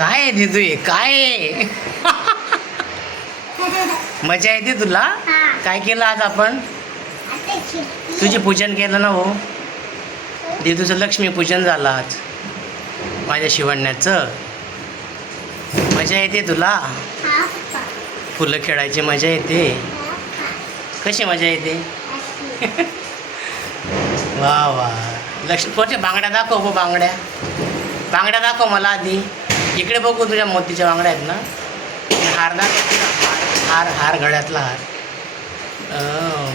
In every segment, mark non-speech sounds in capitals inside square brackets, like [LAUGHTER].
काय आहे दिदू हे काय? मजा येते तुला? हा. काय केलं आज आपण. तुझे पूजन केलं ना हो? दिदूचं लक्ष्मी पूजन झालं आज. माझ्या शिवण्याचं. मजा येते तुला? हा. फुलं खेळायची मजा येते. हा, हा. कशी मजा येते. वा वा. लक्ष्मी कोणत्या बांगड्या दाखव हो बांगड्या. बांगड्या दाखव मला आधी. इकडे बघू तुझ्या मोतीच्या बांगड्या आहेत ना. हार ना. हार हार हार गळ्यातला हार.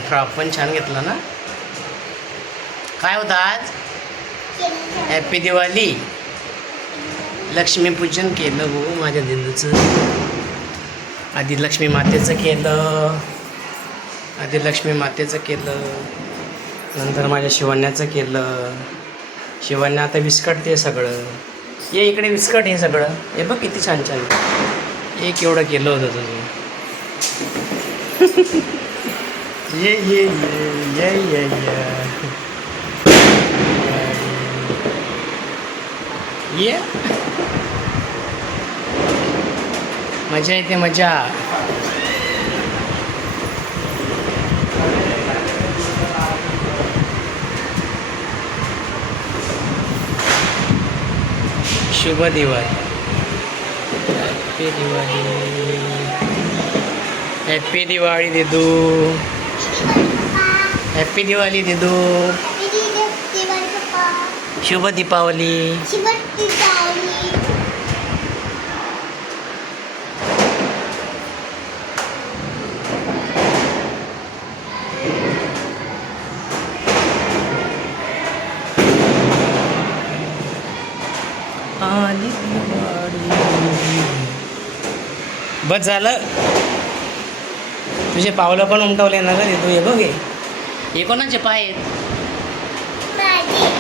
फ्रॉक पण छान घेतला ना. काय होतं आज? हॅपी दिवाळी. लक्ष्मीपूजन केलं हो माझ्या दिंदूचं आधी लक्ष्मी मातेचं केलं. आधी लक्ष्मी मातेचं केलं. नंतर माझ्या शिवण्याचं केलं. शिवण्या आता विस्कटते सगळं. ये इकडे विस्कट हे सगळं. हे बघ किती छान छान. एक एवढं केलं होतं तुझं. [LAUGHS] ये ये ये ये ये ये. ये. मजा येते मजा. शुभ दिवाळी हॅपी दिवाळी हॅपी दिवाळी दिदू हॅपी दिवाळी दिदू किती दिवस दिवाळी पप्पा? शुभ दीपावली शेवटची दिवाळी. आली दिवाळी बस झालं. तुझे पावलं पण उमटवले ना ग तू हे बघ हे. हे कोणाचे पाय आहेत.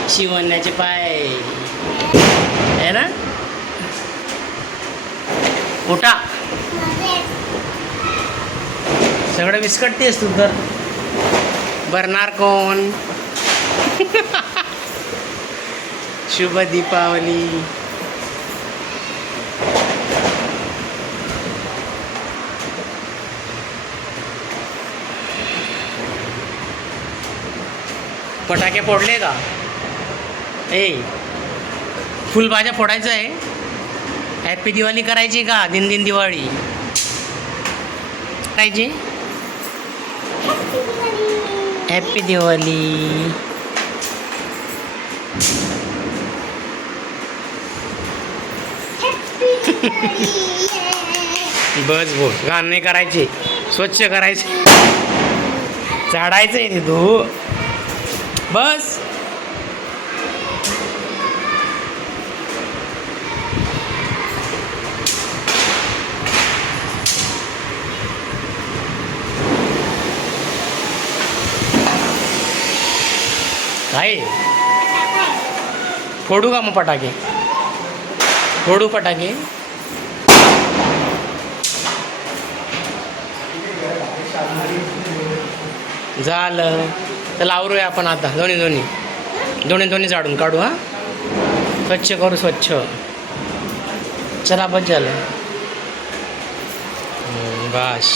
शिवण्याचे पाय. आहे ना? उठा. सगळं विस्कटतेस तू तर. भरणार कोण? [LAUGHS] शुभ दीपावली. फटाके फोडले का? ए फुलभाज्या फोडायचं आहे. हॅपी दिवाळी करायची का? दिन दिन दिवाळी. करायची? दिवाळी. हॅपी दिवाळी. बस बोल घाण नाही करायचे. स्वच्छ करायचे. झाडायचं आहे तू बस. काय फोडू का मग फटाके? फोडू फटाके? झालं. तर आवरूया आपण आता. दोन्ही दोन्ही. दोन्ही दोन्ही झाडून काढू हां? स्वच्छ करू स्वच्छ. चला बस झालं. हम्म, बस.